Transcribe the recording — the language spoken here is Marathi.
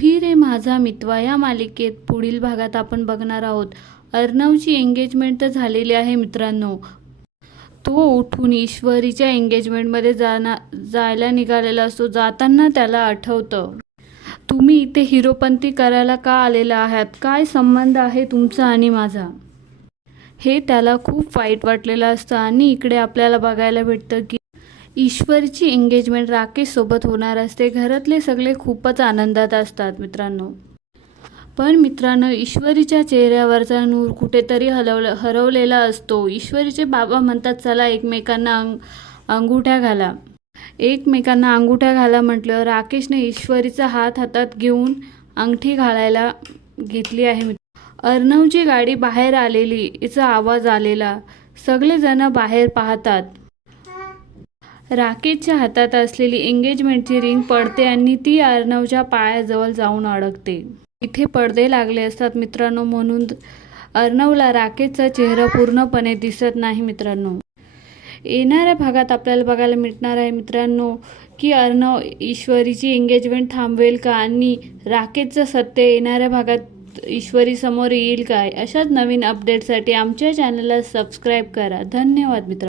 ही रे माझा मितवा. या मालिकेत पुढील भागात आपण बघणार आहोत. अर्णवची एंगेजमेंट तर झालेली आहे मित्रांनो. तो उठून ईश्वरीच्या एंगेजमेंटमध्ये जाणार जायला निघालेला असतो. जाताना त्याला आठवतं. तुम्ही इथे हिरोपंती करायला का आलेला आहात? काय संबंध आहे तुमचा आणि माझा? हे त्याला खूप वाईट वाटलेलं असतं आणि इकडे आपल्याला बघायला भेटतं की ईश्वरची एंगेजमेंट राकेशसोबत होणार असते. घरातले सगळे खूपच आनंदात असतात मित्रांनो. पण मित्रांनो ईश्वरीच्या चेहऱ्यावरचा नूर कुठेतरी हलवलं हरवलेला असतो. ईश्वरीचे बाबा म्हणतात चला एकमेकांना अंग अंगुठ्या घाला. एकमेकांना अंगुठ्या घाला म्हटलं राकेशने ईश्वरीचा हात हातात घेऊन अंगठी घालायला घेतली आहे मित्र अर्णवची गाडी बाहेर आलेली हिचा आवाज आलेला. सगळेजण बाहेर पाहतात. राकेशच्या हातात असलेली एंगेजमेंटची रिंग पडते आणि ती अर्णवच्या पायाजवळ जाऊन अडकते. इथे पडदे लागले असतात मित्रांनो म्हणून अर्णवला राकेशचा चेहरा पूर्णपणे दिसत नाही मित्रांनो. येणाऱ्या भागात आपल्याला बघायला मिळणार आहे मित्रांनो की अर्णव ईश्वरीची एंगेजमेंट थांबवेल का आणि राकेशचं सत्य येणाऱ्या भागात ईश्वरी समोर येईल काय? अशाच नवीन अपडेटसाठी आमच्या चॅनलला सबस्क्राईब करा. धन्यवाद मित्र